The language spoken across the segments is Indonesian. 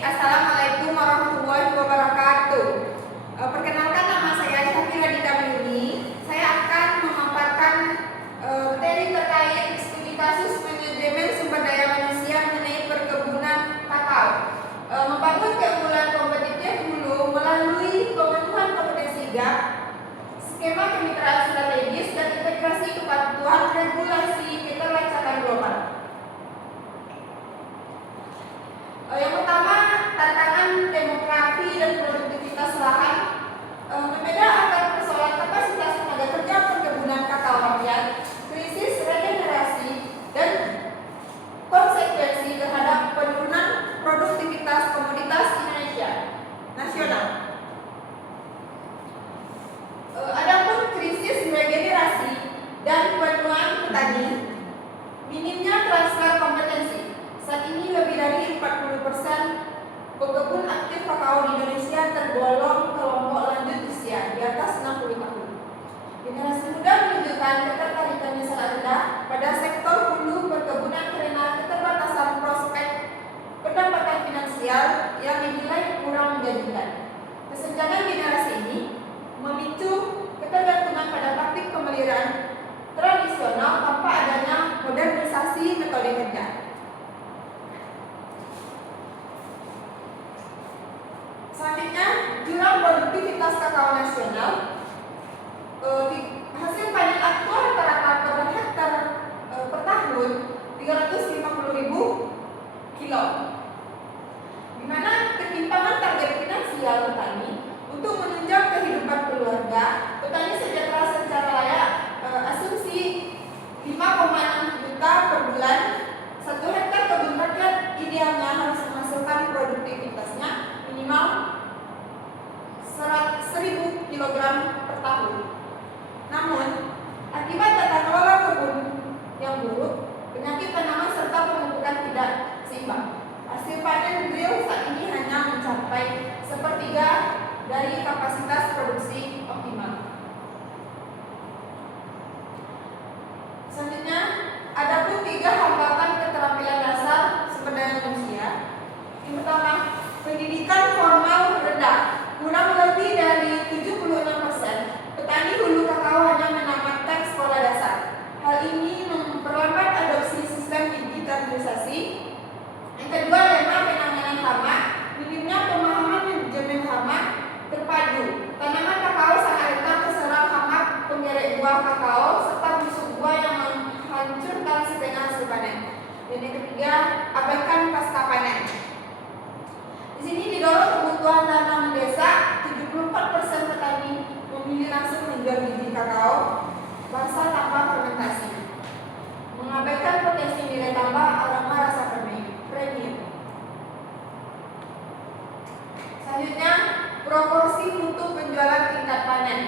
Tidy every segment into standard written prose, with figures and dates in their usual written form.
Assalamualaikum warahmatullahi wabarakatuh. Perkenalkan, nama saya Syafira Dita Mayuni. Saya akan memaparkan materi terkait studi kasus manajemen sumber daya manusia mengenai perkebunan kakao. Membangun keunggulan kompetitif hulu melalui pemenuhan kompetensi gap, skema kemitraan strategis, dan integrasi kepatuhan regulasi keterlacakan global. Yang pertama, tantangan demografi dan produktivitas lahan. Membeda akar persoalan kapasitas tenaga kerja perkebunan kakao rakyat, krisis regenerasi, dan konsekuensi terhadap penurunan produktivitas komoditas Indonesia nasional. Adapun krisis regenerasi dan penuaan petani, minimnya transfer kompetensi. Saat ini lebih dari 40% pekebun aktif kakao di Indonesia tergolong kelompok lanjut usia di atas 60 tahun. Generasi muda menunjukkan ketertarikannya sangat rendah pada sektor hulu perkebunan karena keterbatasan prospek pendapatan finansial yang dinilai kurang menjanjikan. Kesenjangan generasi ini memicu ketergantungan pada praktik pemeliharaan tradisional tanpa adanya modernisasi metode kerja. Selanjutnya, jurang produktivitas kakao nasional. Hasil panen aktual rata-rata per hektar per tahun 350.000 kilo, di mana ketimpangan target finansial petani untuk menunjang kehidupan keluarga. Petani sejahtera secara layak asumsi 5,6 juta per bulan. 1 hektar kebun rakyat idealnya harus menghasilkan produktivitasnya minimal 1.000 kg per tahun. Namun, akibat tata kelola kebun yang buruk, penyakit tanaman serta pemupukan tidak seimbang, hasil panen beliau saat ini hanya mencapai 1/3 dari kapasitas produksi optimal. Selanjutnya, ada pun 3 hambatan keterampilan dasar sumber daya manusia. Yang pertama, pendidikan formal rendah. Kurang lebih dari 76% petani hulu kakao hanya menamatkan sekolah dasar. Hal ini memperlambat adopsi sistem digitalisasi. Yang kedua, lemah penanganan hama. Minimnya pemahaman manajemen hama terpadu. Tanaman kakao sangat rentan terserang hama penggerek buah kakao serta busuk buah yang menghancurkan setengah hasil panen. Dan yang ketiga, abaikan pasca panen. Di sini didorong kebutuhan tanam desa, 74% petani memilih langsung menjual biji kakao basah tanpa fermentasi, mengabaikan potensi nilai tambah aroma rasa premium. Selanjutnya, proporsi mutu penjualan tingkat panen.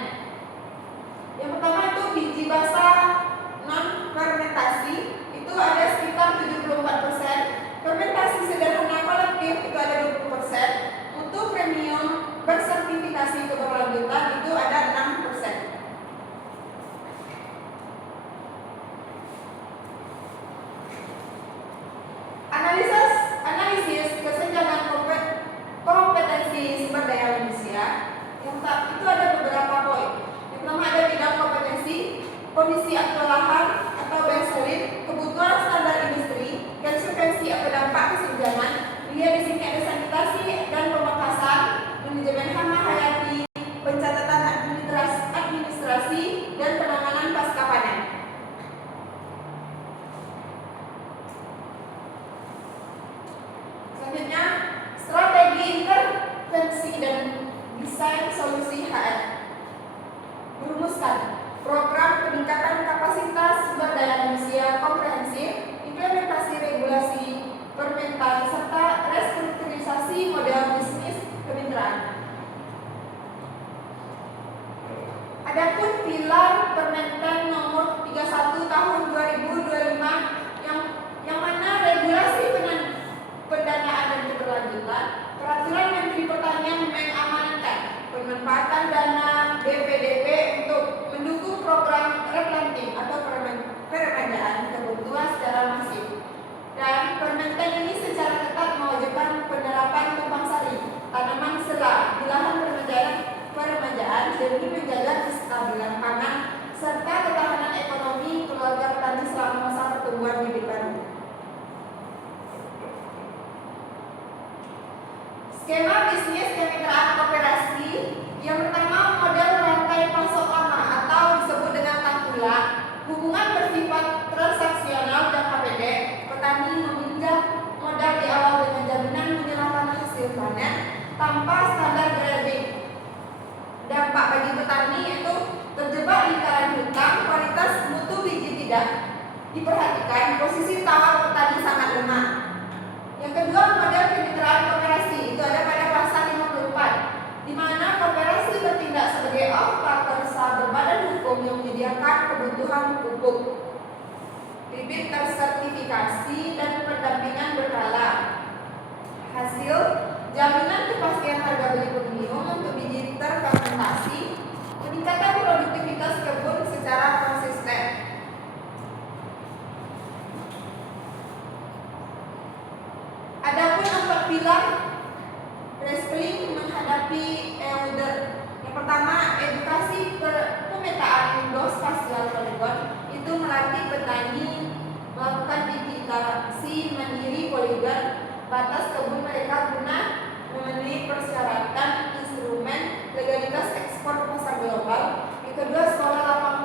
Yang pertama itu biji basah non fermentasi itu ada sekitar 74%, fermentasi sederhana kolektif itu ada 20%, untuk premium bersertifikasi keberlanjutan itu ada 6%. Analisis kesenjangan kompetensi sumber daya manusia yang itu ada beberapa poin. Yang pertama ada bidang kompetensi, kondisi aktual lahan atau baseline, kebutuhan standar industri, konsekuensi atau dampak kesenjangan. Dia di sini ada sanitasi dan pemangkasan, manajemen hama hayati, pencatatan administrasi dan penanganan pasca panen. Selanjutnya, strategi intervensi dan desain solusi HR. Merumuskan program peningkatan kapasitas sumber daya manusia komprehensif, implementasi regulasi Permentan serta restrukturisasi model tidak diperhatikan, posisi tawar petani sangat lemah. Yang kedua, model kemitraan koperasi itu ada pada pasal 54, di mana koperasi bertindak sebagai prakarsa berbadan hukum yang menyediakan kebutuhan pupuk, bibit tersertifikasi, dan pendampingan berkala. Hasil, jaminan kepastian harga beli premium untuk biji terfermentasi, meningkatkan produktivitas kebun secara konsisten. Adapun 4 pilar recycling menghadapi elder. Yang pertama, edukasi pemetaan geospasial poligon, itu melatih petani melakukan digitalisasi mandiri poligon batas kebun mereka guna memenuhi persyaratan instrumen legalitas ekspor pasar global. Yang kedua, sekolah lapang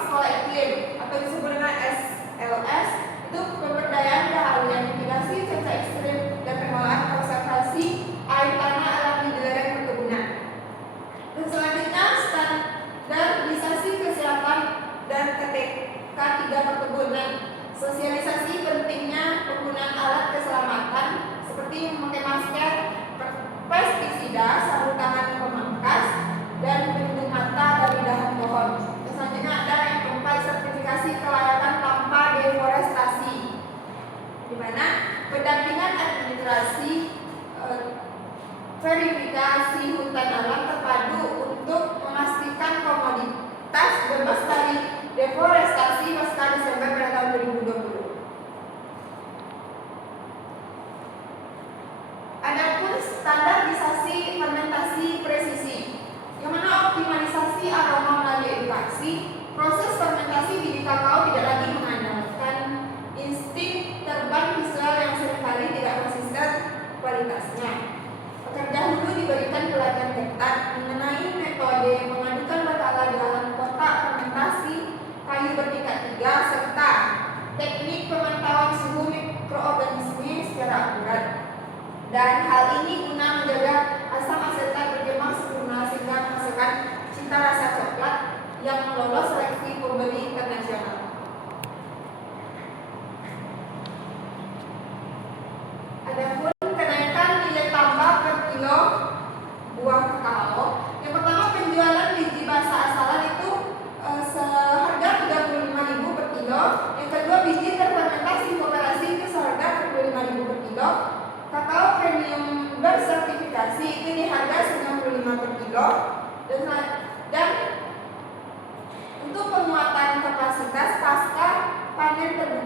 sekolah iklim atau disebut dengan SLS, itu pemberdayaan keahlian mitigasi cuaca ekstrim dan pengolahan konservasi air tanah alami di lereng perkebunan. Dan selanjutnya, standarisasi kesehatan dan KTK 3 perkebunan, sosialisasi pentingnya penggunaan alat keselamatan seperti memakai masker, pestisida, sarung tangan pemangkas, dan pelindung mata dari dahan pohon. Selanjutnya ada yang keempat, sertifikasi kelayakan tanpa deforestasi, di mana pendampingan administrasi verifikasi hutan alam terpadu untuk memastikan komoditas bebas dari deforestasi pasca Desember pada tahun 2020. Adapun standarisasi fermentasi presisi, yang mana optimalisasi aroma melalui edukasi. Proses fermentasi biji kakao tidak lagi mengandalkan insting terbang visual yang seringkali tidak konsisten kualitasnya. Pekerja hulu diberikan pelatihan ketat mengenai metode mengadukan bakala dalam kotak fermentasi kayu bertingkat 3 serta teknik pemantauan suhu mikroorganisme secara akurat. Dan hal ini guna menjaga asam asetat berkembang sempurna sehingga menghasilkan cita rasa coklat yang lolos seleksi pembeli internasional. Adapun kenaikan nilai tambah per kilo buah kakao, yang pertama, penjualan biji basah asalan itu seharga 35.000 per kilo. Yang kedua, biji terfermentasi koperasi itu seharga 45.000 per kilo. Kakao premium bersertifikasi itu di harga 95 per kilo. Dan untuk penguatan kapasitas pasca panen terbuka